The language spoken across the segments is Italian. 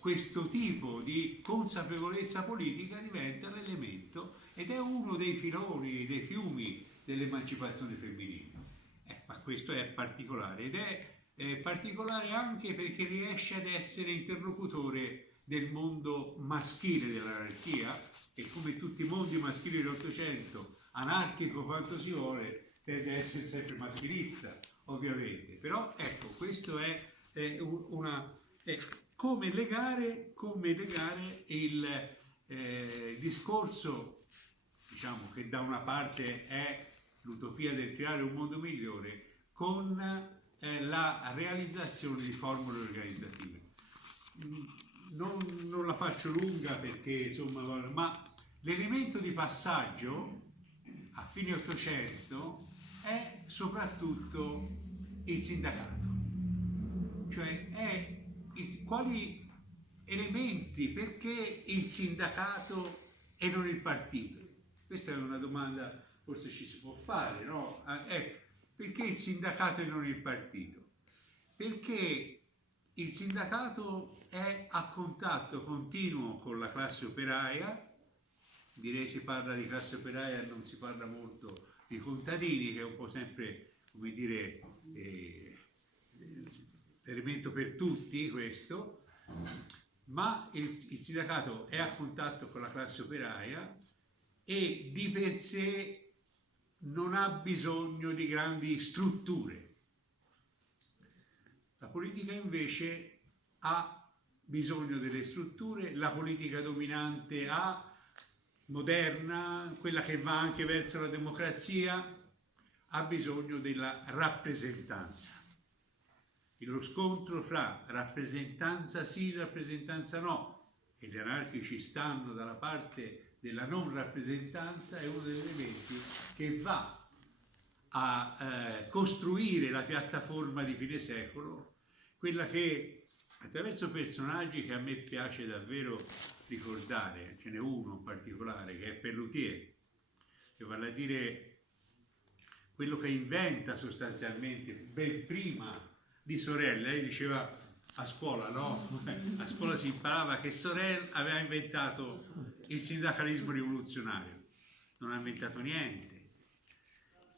questo tipo di consapevolezza politica diventa l'elemento ed è uno dei filoni, dei fiumi dell'emancipazione femminile. Ma questo è particolare ed è particolare anche perché riesce ad essere interlocutore del mondo maschile dell'anarchia e come tutti i mondi maschili dell'Ottocento, anarchico quanto si vuole, tende a essere sempre maschilista, ovviamente. Però ecco, questo è come legare il discorso, diciamo, che da una parte è l'utopia del creare un mondo migliore, con la realizzazione di formule organizzative. Non la faccio lunga perché, insomma, ma l'elemento di passaggio a fine Ottocento è soprattutto il sindacato, cioè quali elementi, perché il sindacato e non il partito? Questa è una domanda forse ci si può fare, no? Perché il sindacato e non il partito? Perché il sindacato è a contatto continuo con la classe operaia, direi si parla di classe operaia, non si parla molto di contadini, che è un po' sempre, come dire, l'elemento per tutti questo, ma il sindacato è a contatto con la classe operaia e di per sé non ha bisogno di grandi strutture. La politica invece ha bisogno delle strutture, la politica dominante moderna, quella che va anche verso la democrazia, ha bisogno della rappresentanza. Lo scontro fra rappresentanza sì, rappresentanza no, e gli anarchici stanno dalla parte della non rappresentanza, è uno degli elementi che va a costruire la piattaforma di fine secolo, quella che attraverso personaggi che a me piace davvero ricordare, ce n'è uno in particolare che è Pelloutier, che vale a dire quello che inventa sostanzialmente ben prima di Sorel. Lei diceva a scuola, no? A scuola si imparava che Sorel aveva inventato il sindacalismo rivoluzionario, non ha inventato niente.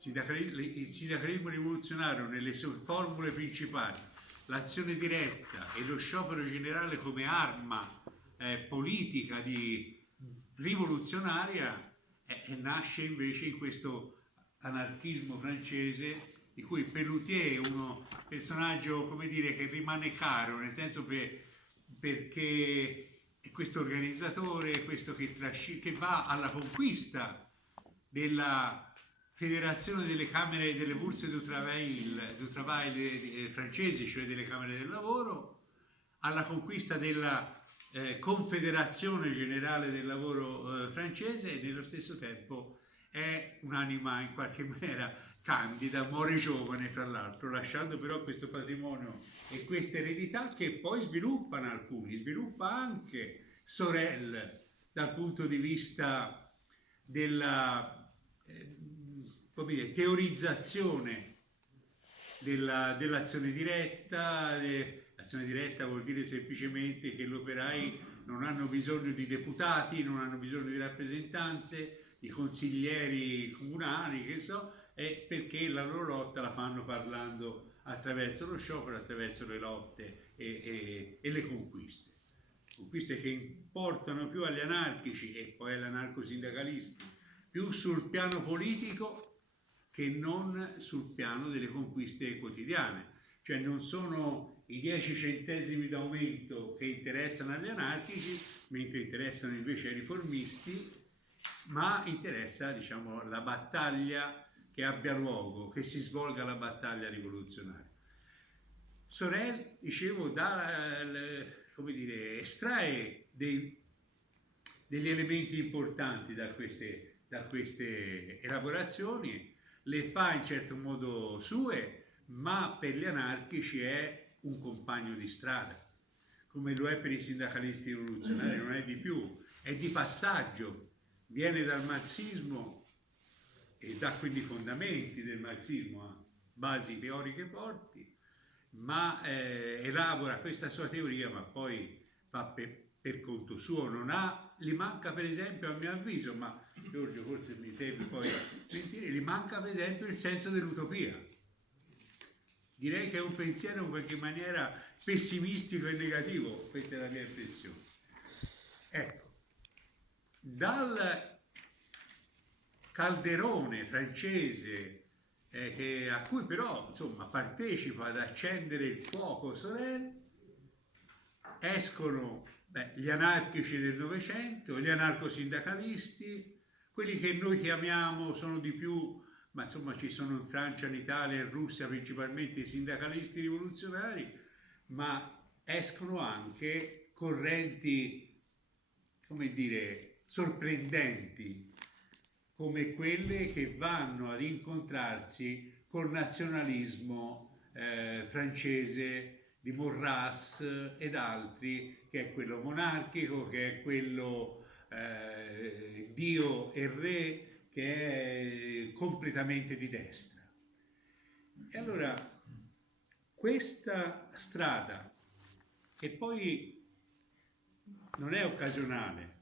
Il sindacalismo rivoluzionario nelle sue formule principali, l'azione diretta e lo sciopero generale come arma politica rivoluzionaria nasce invece in questo anarchismo francese di cui Pelloutier è uno personaggio, come dire, che rimane caro, nel senso perché è questo organizzatore, questo che va alla conquista della federazione delle camere delle Bourse du Travail francesi, cioè delle camere del lavoro, alla conquista della Confederazione Generale del Lavoro francese e nello stesso tempo è un'anima in qualche maniera candida, muore giovane fra l'altro, lasciando però questo patrimonio e questa eredità che poi sviluppano alcuni, sviluppa anche Sorel dal punto di vista della teorizzazione dell'azione diretta. L'azione diretta vuol dire semplicemente che gli operai non hanno bisogno di deputati, non hanno bisogno di rappresentanze, di consiglieri comunali, che so, è perché la loro lotta la fanno parlando attraverso lo sciopero, attraverso le lotte e le conquiste. Conquiste che importano più agli anarchici e poi agli anarcosindacalisti, più sul piano politico che non sul piano delle conquiste quotidiane. Cioè non sono i 10 centesimi d'aumento che interessano agli anarchici, mentre interessano invece ai riformisti, ma interessa, diciamo, la battaglia che abbia luogo, che si svolga la battaglia rivoluzionaria. Sorel, dicevo, estrae degli elementi importanti da queste elaborazioni, le fa in certo modo sue, ma per gli anarchici è un compagno di strada, come lo è per i sindacalisti rivoluzionari, non è di più, è di passaggio, viene dal marxismo e dà quindi fondamenti del marxismo, ha basi teoriche forti, ma elabora questa sua teoria, ma poi va per conto suo, non ha, gli manca per esempio, a mio avviso, ma Giorgio forse mi teme poi mentire, gli manca per esempio il senso dell'utopia. Direi che è un pensiero in qualche maniera pessimistico e negativo, questa è la mia impressione. Ecco, dal calderone francese a cui però insomma partecipa ad accendere il fuoco Sorel, escono gli anarchici del Novecento, gli anarcosindacalisti, quelli che noi chiamiamo, sono di più, ma insomma ci sono in Francia, in Italia, in Russia principalmente i sindacalisti rivoluzionari, ma escono anche correnti, come dire, sorprendenti, come quelle che vanno ad incontrarsi col nazionalismo francese di Maurras ed altri, che è quello monarchico, che è quello Dio e Re, che è completamente di destra. E allora questa strada, che poi non è occasionale,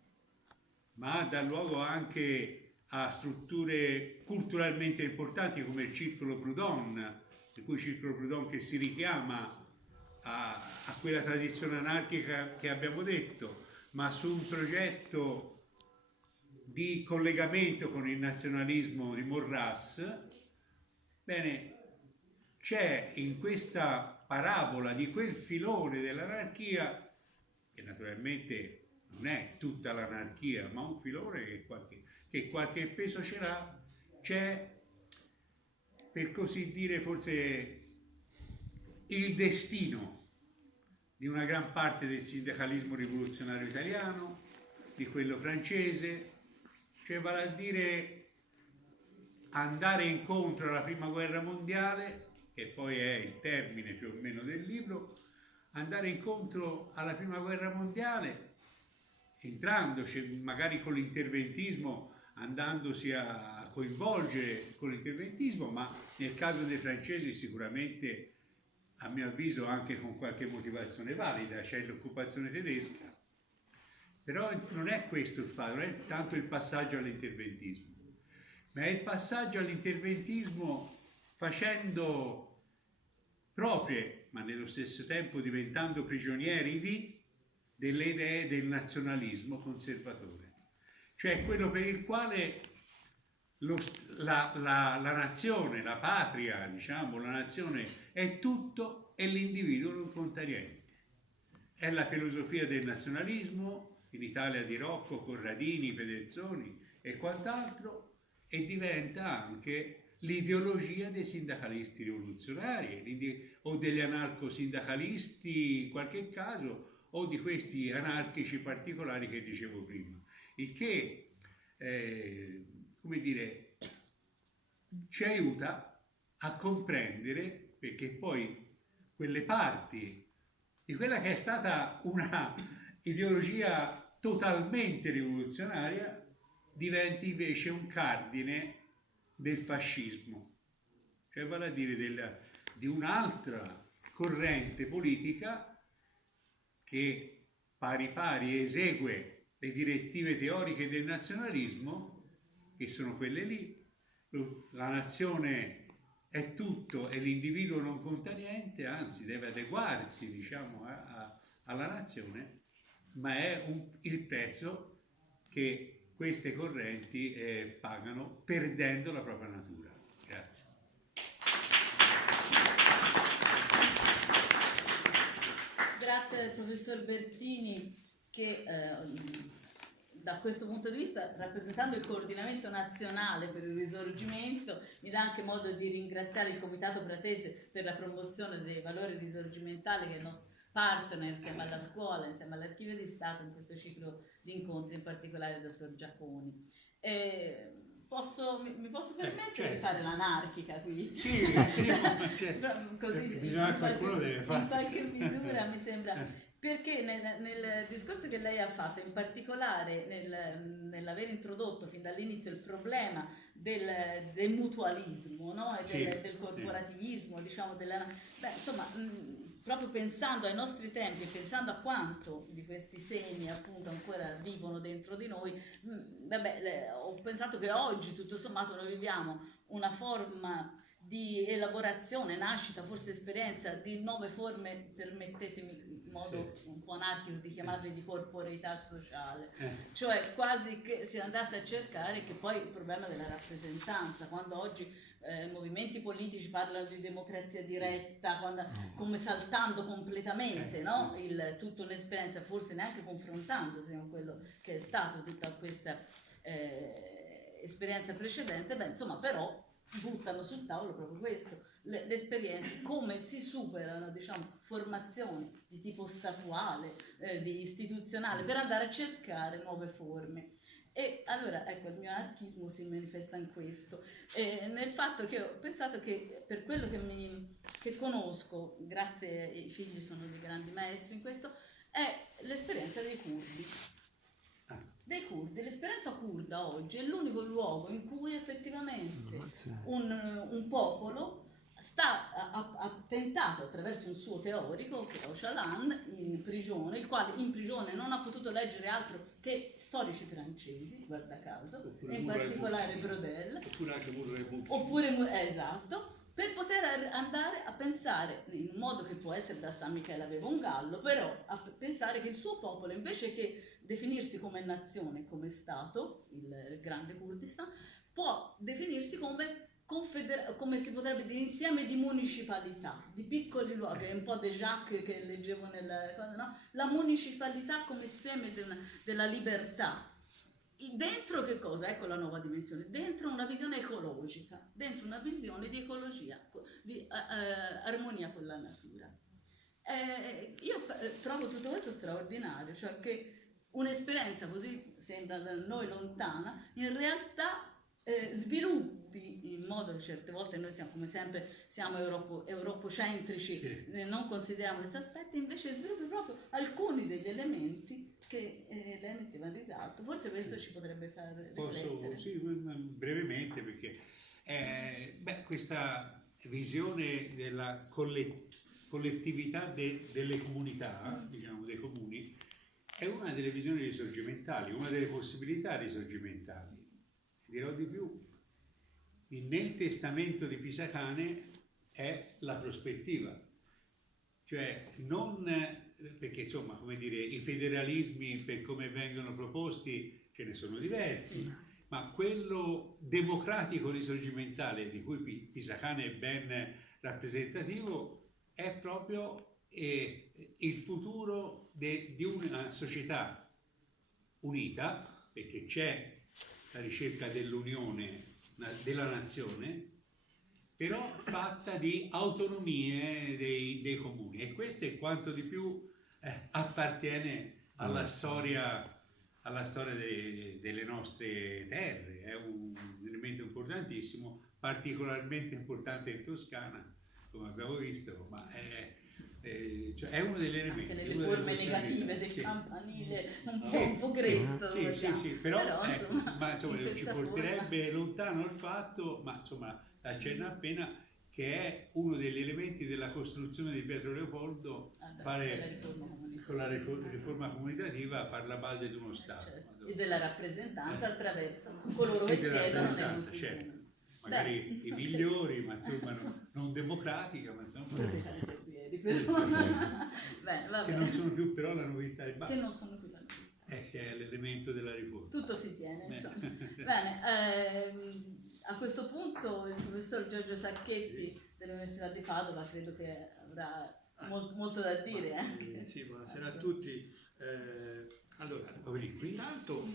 ma dà luogo anche a strutture culturalmente importanti come il Circolo Proudhon, di cui il Circolo Proudhon che si richiama a quella tradizione anarchica che abbiamo detto, ma su un progetto di collegamento con il nazionalismo di Maurras. Bene, c'è in questa parabola di quel filone dell'anarchia, che naturalmente non è tutta l'anarchia, ma un filone che qualche peso ce l'ha, c'è, per così dire, forse il destino di una gran parte del sindacalismo rivoluzionario italiano, di quello francese, cioè vale a dire andare incontro alla Prima Guerra Mondiale, che poi è il termine più o meno del libro, andare incontro alla Prima Guerra Mondiale, entrandoci magari con l'interventismo, andandosi a coinvolgere con l'interventismo, ma nel caso dei francesi sicuramente, a mio avviso, anche con qualche motivazione valida, c'è l'occupazione tedesca. Però non è questo il fatto, non è tanto il passaggio all'interventismo, ma è il passaggio all'interventismo facendo proprie, ma nello stesso tempo diventando prigionieri delle idee del nazionalismo conservatore, cioè quello per il quale la nazione, la patria, diciamo, la nazione è tutto e l'individuo non conta niente. È la filosofia del nazionalismo, in Italia di Rocco, Corradini, Pedersoli e quant'altro, e diventa anche l'ideologia dei sindacalisti rivoluzionari o degli anarcosindacalisti in qualche caso, o di questi anarchici particolari che dicevo prima, il che come dire, ci aiuta a comprendere, perché poi quelle parti di quella che è stata una ideologia totalmente rivoluzionaria diventi invece un cardine del fascismo, cioè vale a dire di un'altra corrente politica che pari pari esegue le direttive teoriche del nazionalismo, che sono quelle lì, la nazione è tutto e l'individuo non conta niente, anzi deve adeguarsi, diciamo, alla nazione, ma è il prezzo che queste correnti pagano perdendo la propria natura. Grazie. Grazie al professor Bertini che da questo punto di vista, rappresentando il coordinamento nazionale per il risorgimento, mi dà anche modo di ringraziare il Comitato Pratese per la promozione dei valori risorgimentali, che è il nostro partner insieme alla scuola, insieme all'Archivio di Stato in questo ciclo di incontri, in particolare il dottor Giacconi. Mi posso permettere certo. di fare l'anarchica qui? Sì, certo. Così, bisogna qualcuno deve fare. In qualche misura mi sembra... Perché nel discorso che lei ha fatto, in particolare nell'aver introdotto fin dall'inizio il problema del mutualismo, no? E del corporativismo, diciamo, insomma, proprio pensando ai nostri tempi e pensando a quanto di questi semi appunto ancora vivono dentro di noi, ho pensato che oggi tutto sommato noi viviamo una forma di elaborazione, nascita, forse esperienza di nuove forme, permettetemi in modo un po' anarchico di chiamarle di corporeità sociale, cioè quasi che si andasse a cercare, che poi il problema della rappresentanza, quando oggi movimenti politici parlano di democrazia diretta, come saltando completamente, no? Tutta un'esperienza, forse neanche confrontandosi con quello che è stato tutta questa esperienza precedente, insomma, però buttano sul tavolo proprio questo, le esperienze, come si superano, diciamo, formazioni di tipo statuale, di istituzionale, per andare a cercare nuove forme. E allora, ecco, il mio anarchismo si manifesta in questo, nel fatto che ho pensato che per quello che conosco, grazie ai figli sono dei grandi maestri in questo, è l'esperienza dei curdi. L'esperienza curda oggi è l'unico luogo in cui effettivamente un popolo ha tentato attraverso un suo teorico, che è Öcalan, in prigione, il quale in prigione non ha potuto leggere altro che storici francesi, guarda caso, e in particolare Brodel, esatto, per poter andare a pensare, in un modo che può essere, da San Michele aveva un gallo, però a pensare che il suo popolo, invece che definirsi come nazione, come Stato, il grande Kurdistan, può definirsi come si potrebbe dire, insieme di municipalità, di piccoli luoghi, un po' De Jacques che leggevo no? La municipalità come seme della libertà. Dentro che cosa? Ecco la nuova dimensione, dentro una visione ecologica, dentro una visione di ecologia, di armonia con la natura. Io trovo tutto questo straordinario, cioè che un'esperienza così sembra da noi lontana, in realtà sviluppi in modo che certe volte noi siamo, come sempre, siamo europocentrici, non consideriamo questi aspetti, invece sviluppi proprio alcuni degli elementi che lei metteva in risalto. Forse questo ci potrebbe far riflettere. Sì, brevemente, perché questa visione della collettività delle comunità, diciamo dei comuni, è una delle visioni risorgimentali, una delle possibilità risorgimentali. Dirò di più, nel testamento di Pisacane è la prospettiva, cioè non perché insomma, come dire, i federalismi per come vengono proposti ce ne sono diversi, ma quello democratico risorgimentale di cui Pisacane è ben rappresentativo è proprio il futuro di una società unita, perché c'è la ricerca dell'unione della nazione, però fatta di autonomie dei comuni, e questo è quanto di più appartiene alla storia delle nostre terre. È un elemento importantissimo, particolarmente importante in Toscana, come abbiamo visto, ma è uno degli elementi. Anche nelle forme negative del campanile, un po' gretto. Sì, però insomma, ci porterebbe lontano il fatto, ma insomma accenna appena, che è uno degli elementi della costruzione di Pietro Leopoldo, fare con la riforma comunitativa, fare la base di uno Stato. Certo. E della rappresentanza attraverso coloro che siedono nei certo. Magari i migliori, ma insomma non democratica, ma insomma che non sono più però la novità e basta. Che non sono più la novità. Che è l'elemento della riforma. Tutto si tiene, insomma. Bene, a questo punto il professor Giorgio Sacchetti dell'Università di Padova credo che avrà molto da dire anche. Sì, buonasera a tutti. Allora, intanto,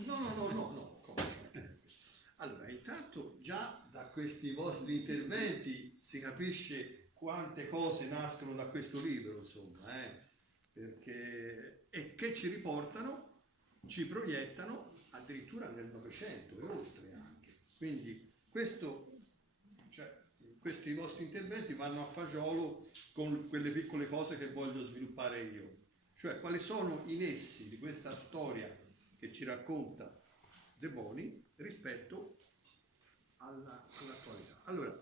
allora, intanto già da questi vostri interventi si capisce quante cose nascono da questo libro, insomma, perché, e che ci riportano, ci proiettano addirittura nel Novecento e oltre anche. Quindi questi vostri interventi vanno a fagiolo con quelle piccole cose che voglio sviluppare io. Cioè, quali sono i nessi di questa storia che ci racconta De Boni rispetto all'attualità. Allora,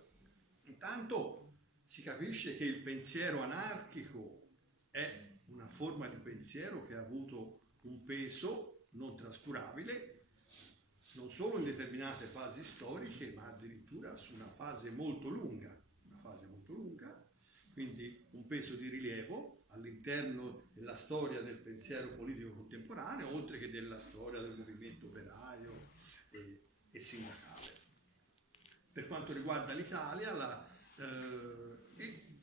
intanto si capisce che il pensiero anarchico è una forma di pensiero che ha avuto un peso non trascurabile, non solo in determinate fasi storiche, ma addirittura su una fase molto lunga, quindi un peso di rilievo all'interno della storia del pensiero politico contemporaneo, oltre che della storia del movimento operaio e sindacale. Per quanto riguarda l'Italia,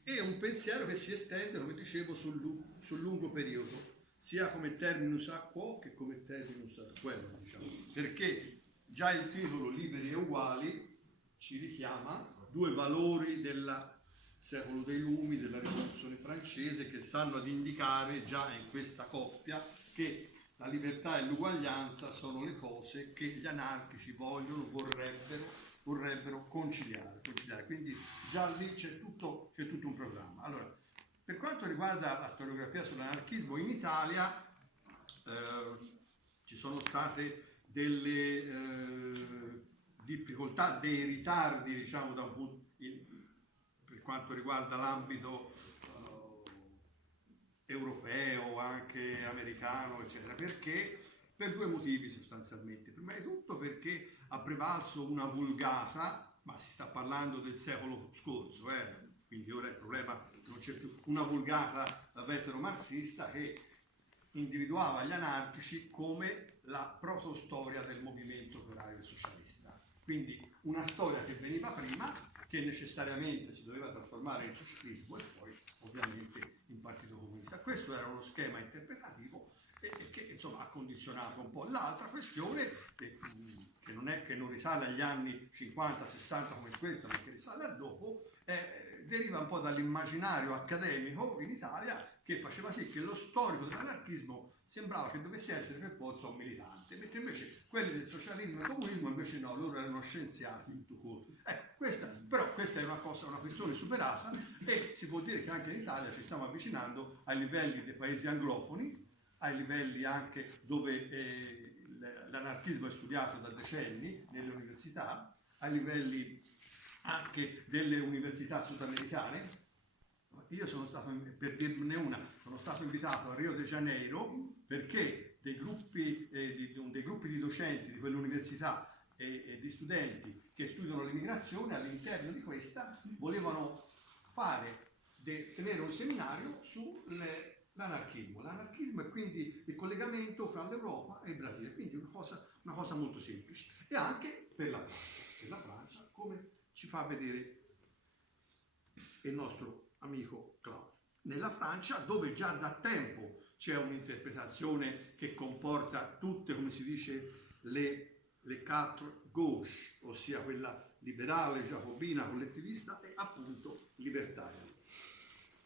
è un pensiero che si estende, come dicevo, sul lungo periodo, sia come terminus a quo che come terminus ad quello, diciamo, perché già il titolo Liberi e Uguali ci richiama due valori del secolo dei lumi, della rivoluzione francese, che stanno ad indicare già in questa coppia che la libertà e l'uguaglianza sono le cose che gli anarchici vorrebbero conciliare. Quindi già lì c'è tutto un programma. Allora, per quanto riguarda la storiografia sull'anarchismo in Italia, ci sono state delle difficoltà, dei ritardi, diciamo, per quanto riguarda l'ambito europeo, anche americano, eccetera, perché per due motivi sostanzialmente. Prima di tutto perché ha prevalso una vulgata, ma si sta parlando del secolo scorso, quindi ora il problema non c'è più, una vulgata vetero-marxista che individuava gli anarchici come la protostoria del movimento operaio socialista. Quindi una storia che veniva prima, che necessariamente si doveva trasformare in socialismo e poi ovviamente in partito comunista. Questo era uno schema interpretativo che insomma ha condizionato un po'. L'altra questione, che non risale agli anni 50-60 come questa, ma che risale a dopo, deriva un po' dall'immaginario accademico in Italia, che faceva sì che lo storico dell'anarchismo sembrava che dovesse essere per forza un militante, mentre invece quelli del socialismo e del comunismo invece no, loro erano scienziati. Però questa è una questione superata, e si può dire che anche in Italia ci stiamo avvicinando ai livelli dei paesi anglofoni, ai livelli anche dove l'anarchismo è studiato da decenni nelle università, ai livelli anche delle università sudamericane. Io sono stato, per dirne una, sono stato invitato a Rio de Janeiro perché dei gruppi di docenti di quell'università e di studenti che studiano l'immigrazione all'interno di questa volevano tenere un seminario sull'anarchismo. L'anarchismo è quindi il collegamento fra l'Europa e il Brasile, quindi una cosa molto semplice. E anche per la Francia, come ci fa vedere il nostro amico Claudio. Nella Francia, dove già da tempo c'è un'interpretazione che comporta tutte, come si dice, le quatre gauche, ossia quella liberale, giacobina, collettivista e appunto libertaria.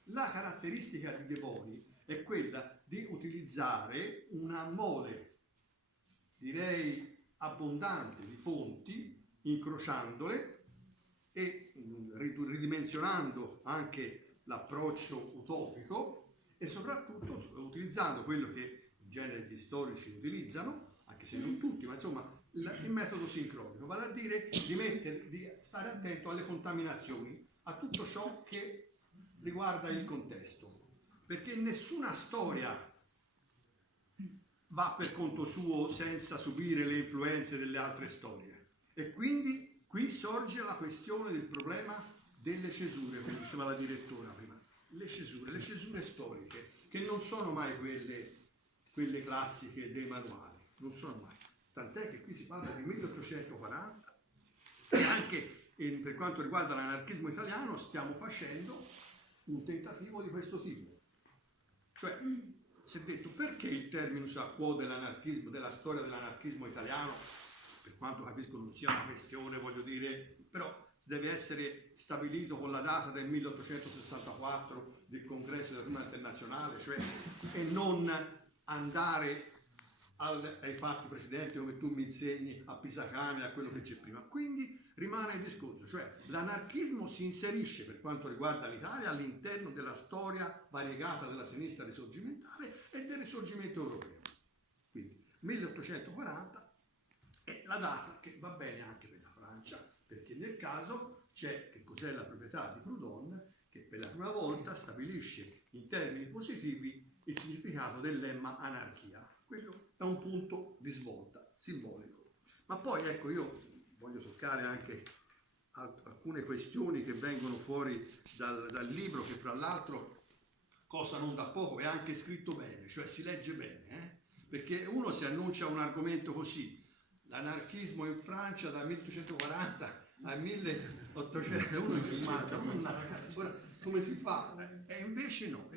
La caratteristica di De Boni è quella di utilizzare una mole, direi abbondante, di fonti, incrociandole e ridimensionando anche l'approccio utopico, e soprattutto utilizzando quello che in genere gli storici utilizzano, anche se non tutti, ma insomma il metodo sincronico, vale a dire di stare attento alle contaminazioni, a tutto ciò che riguarda il contesto, perché nessuna storia va per conto suo senza subire le influenze delle altre storie, e quindi qui sorge la questione del problema delle cesure, come diceva la direttora prima. Le cesure storiche, che non sono mai quelle classiche dei manuali, non sono mai. Tant'è che qui si parla di 1840, e anche per quanto riguarda l'anarchismo italiano stiamo facendo un tentativo di questo tipo. Cioè, si è detto, perché il terminus a quo dell'anarchismo, della storia dell'anarchismo italiano, per quanto capisco non sia una questione, voglio dire, però deve essere stabilito con la data del 1864 del congresso della Prima Internazionale, cioè, e non andare ai fatti precedenti, come tu mi insegni, a Pisacane, a quello che c'è prima. Quindi rimane il discorso, cioè l'anarchismo si inserisce, per quanto riguarda l'Italia, all'interno della storia variegata della sinistra risorgimentale e del risorgimento europeo. Quindi 1840 è la data che va bene anche per la Francia, perché nel caso c'è, che cos'è la proprietà di Proudhon, che per la prima volta stabilisce in termini positivi il significato del lemma anarchia. Quello è un punto di svolta simbolico. Ma poi ecco, io voglio toccare anche alcune questioni che vengono fuori dal libro, che fra l'altro, cosa non da poco, è anche scritto bene, cioè si legge bene, perché uno si annuncia un argomento così, l'anarchismo in Francia dal 1840 al 1800, uno dice, ma ragazzi, come si fa? E invece no,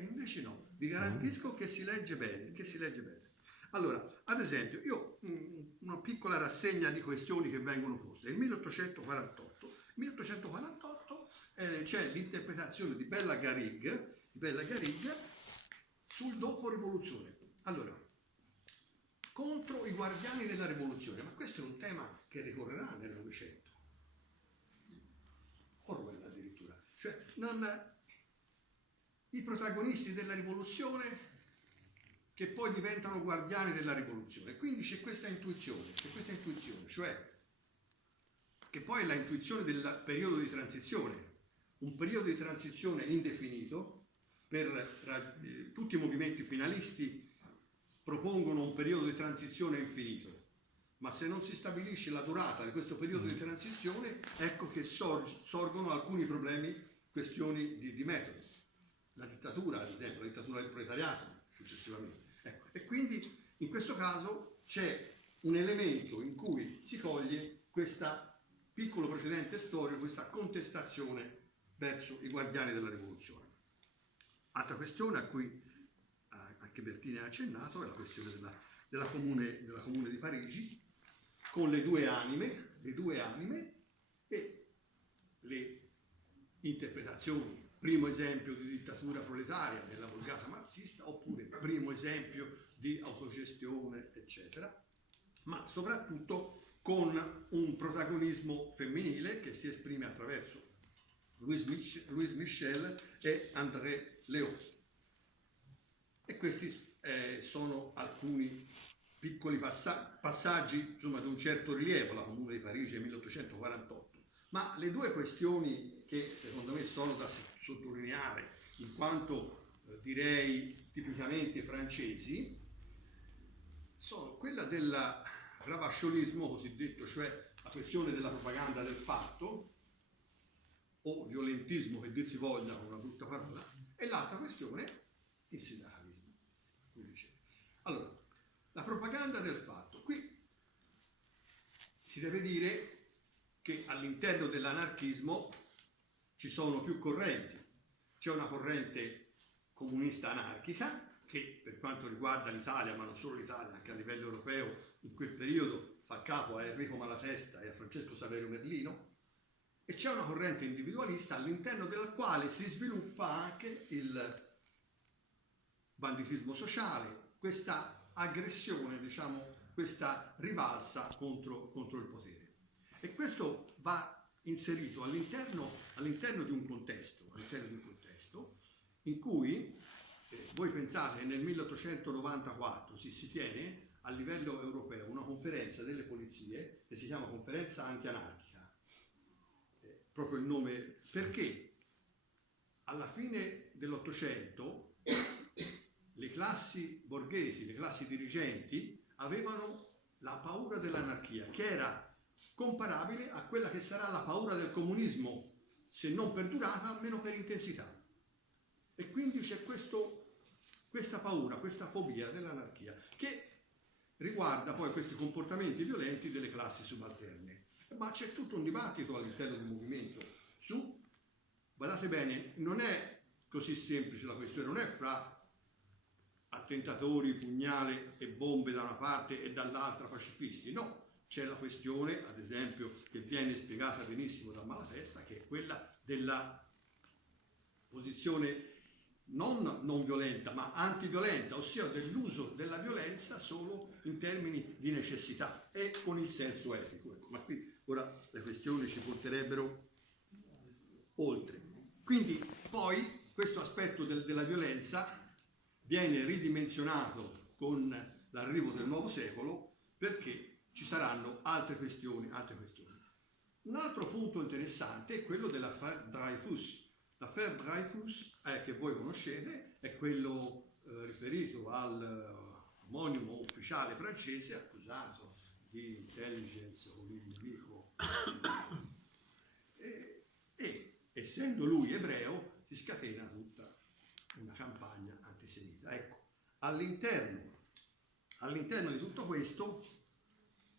vi garantisco che si legge bene, Allora, ad esempio, io una piccola rassegna di questioni che vengono poste. Nel 1848 c'è l'interpretazione di Bella Garrigue sul dopo rivoluzione. Allora, contro i guardiani della rivoluzione, ma questo è un tema che ricorrerà nel Novecento. Orwell addirittura. Cioè, i protagonisti della rivoluzione che poi diventano guardiani della rivoluzione. Quindi c'è questa intuizione, cioè che poi è la intuizione del periodo di transizione, un periodo di transizione indefinito. Tutti i movimenti finalisti propongono un periodo di transizione infinito, ma se non si stabilisce la durata di questo periodo di transizione, ecco che sorgono alcuni problemi, questioni di metodo. La dittatura, ad esempio, la dittatura del proletariato, successivamente. Ecco. E quindi in questo caso c'è un elemento in cui si coglie questo piccolo precedente storico, questa contestazione verso i guardiani della rivoluzione. Altra questione a cui anche Bertini ha accennato è la questione della comune di Parigi, con le due anime e le interpretazioni. Primo esempio di dittatura proletaria nella Vulgata marxista, oppure primo esempio di autogestione, eccetera, ma soprattutto con un protagonismo femminile che si esprime attraverso Louise Michel e André Léon. E questi sono alcuni piccoli passaggi, insomma, di un certo rilievo, la Comune di Parigi nel 1848. Ma le due questioni che secondo me sono da sottolineare, in quanto direi tipicamente francesi, sono quella del ravasciolismo cosiddetto, cioè la questione della propaganda del fatto, o violentismo che dir si voglia, una brutta parola, e l'altra questione, il sindacalismo. Allora, la propaganda del fatto. Qui si deve dire che all'interno dell'anarchismo ci sono più correnti. C'è una corrente comunista anarchica che, per quanto riguarda l'Italia, ma non solo l'Italia, anche a livello europeo, in quel periodo fa capo a Enrico Malatesta e a Francesco Saverio Merlino, e c'è una corrente individualista all'interno della quale si sviluppa anche il banditismo sociale, questa aggressione, diciamo, questa rivalsa contro il potere. E questo va inserito all'interno di un contesto in cui voi pensate che nel 1894 si tiene a livello europeo una conferenza delle polizie che si chiama Conferenza Antianarchica. Proprio il nome, perché alla fine dell'Ottocento le classi borghesi, le classi dirigenti avevano la paura dell'anarchia, che era comparabile a quella che sarà la paura del comunismo, se non per durata, almeno per intensità. E quindi c'è questa paura, questa fobia dell'anarchia, che riguarda poi questi comportamenti violenti delle classi subalterne. Ma c'è tutto un dibattito all'interno del movimento su, guardate bene, non è così semplice la questione, non è fra attentatori, pugnale e bombe da una parte e dall'altra pacifisti, no. C'è la questione, ad esempio, che viene spiegata benissimo da Malatesta, che è quella della posizione non violenta, ma antiviolenta, ossia dell'uso della violenza solo in termini di necessità e con il senso etico. Ecco, ma qui ora le questioni ci porterebbero oltre. Quindi poi questo aspetto della violenza viene ridimensionato con l'arrivo del nuovo secolo, perché ci saranno altre questioni. Un altro punto interessante è quello della Dreyfus, L'affaire Dreyfus, che voi conoscete, è quello riferito al omonimo ufficiale francese accusato di intelligence con il nemico e essendo lui ebreo si scatena tutta una campagna antisemita. Ecco, all'interno di tutto questo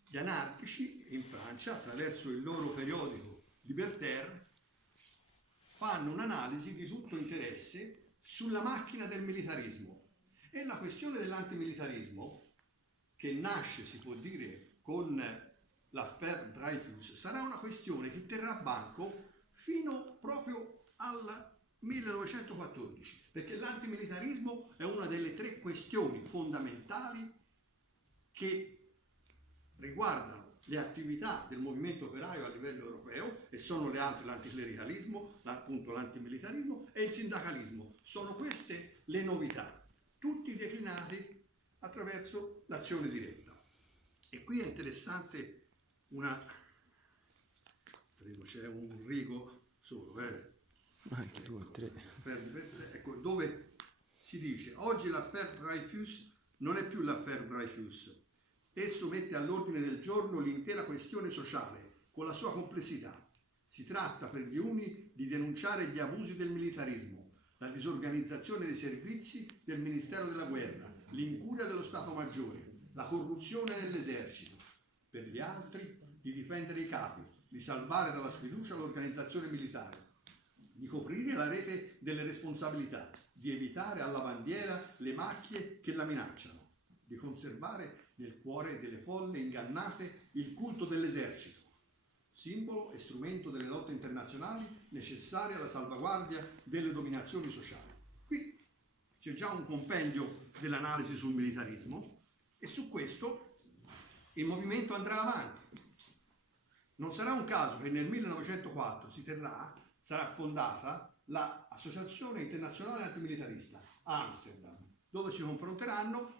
gli anarchici in Francia, attraverso il loro periodico Libertaire, fanno un'analisi di tutto interesse sulla macchina del militarismo. E la questione dell'antimilitarismo, che nasce, si può dire, con l'affaire Dreyfus, sarà una questione che terrà banco fino proprio al 1914, perché l'antimilitarismo è una delle 3 questioni fondamentali che riguardano le attività del movimento operaio a livello europeo, e sono le altre: l'anticlericalismo, appunto l'antimilitarismo e il sindacalismo. Sono queste le novità, tutti declinati attraverso l'azione diretta. E qui è interessante credo c'è un rigo solo, anche 2 o 3. Ecco, dove si dice: oggi l'affaire Dreyfus non è più l'affaire Dreyfus. Esso mette all'ordine del giorno l'intera questione sociale, con la sua complessità. Si tratta per gli uni di denunciare gli abusi del militarismo, la disorganizzazione dei servizi del Ministero della Guerra, l'incuria dello Stato Maggiore, la corruzione nell'esercito. Per gli altri di difendere i capi, di salvare dalla sfiducia l'organizzazione militare, di coprire la rete delle responsabilità, di evitare alla bandiera le macchie che la minacciano, di conservare nel cuore delle folle ingannate il culto dell'esercito, simbolo e strumento delle lotte internazionali necessarie alla salvaguardia delle dominazioni sociali. Qui c'è già un compendio dell'analisi sul militarismo, e su questo il movimento andrà avanti. Non sarà un caso che nel 1904 sarà fondata l'Associazione Internazionale Antimilitarista a Amsterdam, dove si confronteranno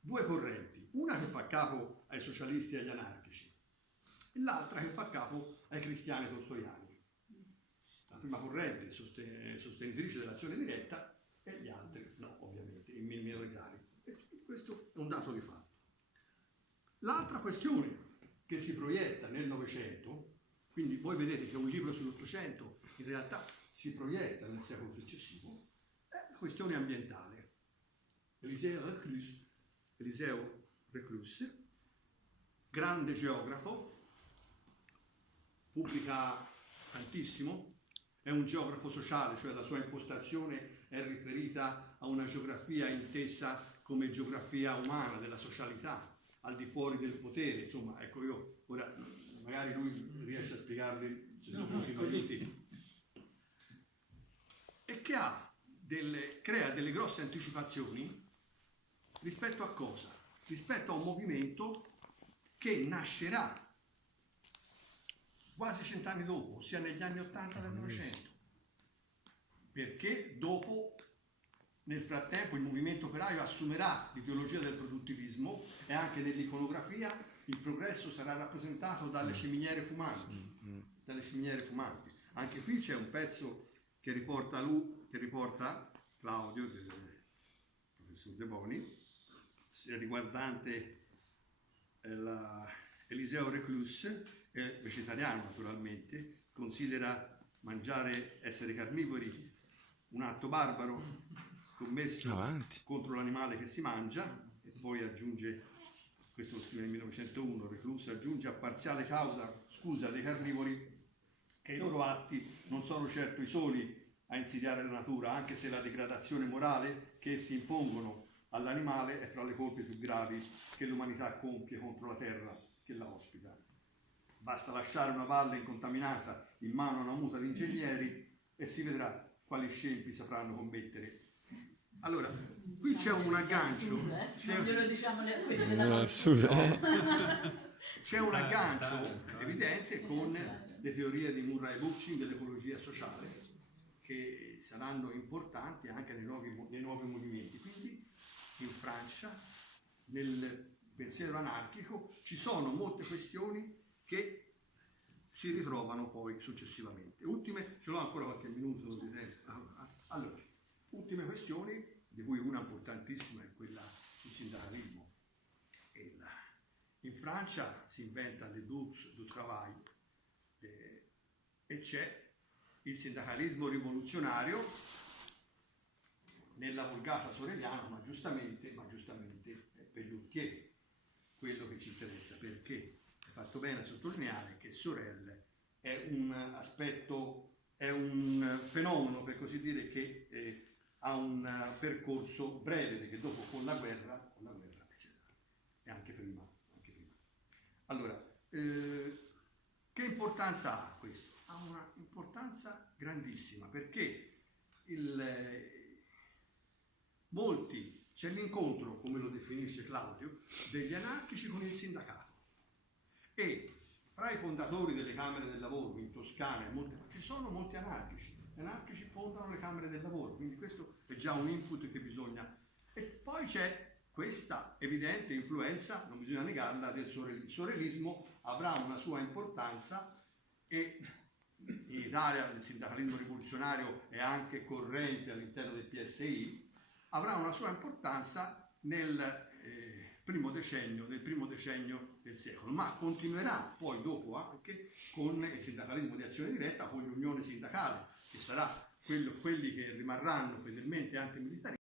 2 correnti, una che fa capo ai socialisti e agli anarchici, e l'altra che fa capo ai cristiani tolstoiani. La prima corrente sostenitrice dell'azione diretta e gli altri no, ovviamente, i minoritari. E questo è un dato di fatto. L'altra questione che si proietta nel Novecento, quindi voi vedete c'è un libro sull'Ottocento, in realtà si proietta nel secolo successivo, è la questione ambientale. Eliseo Reclus, grande geografo, pubblica tantissimo, è un geografo sociale, cioè la sua impostazione è riferita a una geografia intesa come geografia umana, della socialità, al di fuori del potere. Insomma, ecco, io ora magari lui riesce a spiegarli, se no così aiuti. E che crea delle grosse anticipazioni rispetto a cosa? Rispetto a un movimento che nascerà quasi 100 anni dopo, ossia negli anni 80 del Novecento. Perché dopo, nel frattempo, il movimento operaio assumerà l'ideologia del produttivismo, e anche nell'iconografia il progresso sarà rappresentato dalle ciminiere fumanti. Anche qui c'è un pezzo che riporta Claudio, del professor De Boni, riguardante Eliseo Reclus, è vegetariano naturalmente, considera essere carnivori un atto barbaro commesso contro l'animale che si mangia, e poi aggiunge, questo lo scrive nel 1901, Reclus aggiunge: a parziale scusa dei carnivori, che i loro atti non sono certo i soli a insidiare la natura, anche se la degradazione morale che essi impongono all'animale è fra le colpe più gravi che l'umanità compie contro la terra che la ospita. Basta lasciare una valle incontaminata in mano a una muta di ingegneri e si vedrà quali scempi sapranno commettere. Allora, qui c'è un aggancio. C'è un aggancio evidente con le teorie di Murray Bookchin dell'ecologia sociale, che saranno importanti anche nei nuovi movimenti. Quindi in Francia, nel pensiero anarchico, ci sono molte questioni che si ritrovano poi successivamente. Ultime, ce l'ho ancora qualche minuto di tempo. Allora, ultime questioni, di cui una importantissima è quella sul sindacalismo. In Francia si inventa le Dux du Travail e c'è il sindacalismo rivoluzionario nella vulgata sorelliana, ma giustamente è per gli Urtier quello che ci interessa, perché è fatto bene a sottolineare che Sorel è un aspetto, è un fenomeno, per così dire, che ha un percorso breve, perché dopo con la guerra eccetera, e anche prima. Allora, che importanza ha questo? Ha una importanza grandissima, perché c'è l'incontro, come lo definisce Claudio, degli anarchici con il sindacato. E fra i fondatori delle Camere del Lavoro in Toscana ci sono molti anarchici. Gli anarchici fondano le Camere del Lavoro, quindi questo è già un input che bisogna. E poi c'è questa evidente influenza, non bisogna negarla, del sorellismo. Il sorellismo avrà una sua importanza e in Italia il sindacalismo rivoluzionario è anche corrente all'interno del PSI, avrà una sua importanza nel primo decennio del secolo, ma continuerà poi dopo anche con il sindacalismo di azione diretta, con l'unione sindacale, che sarà quelli che rimarranno fedelmente antimilitaristi.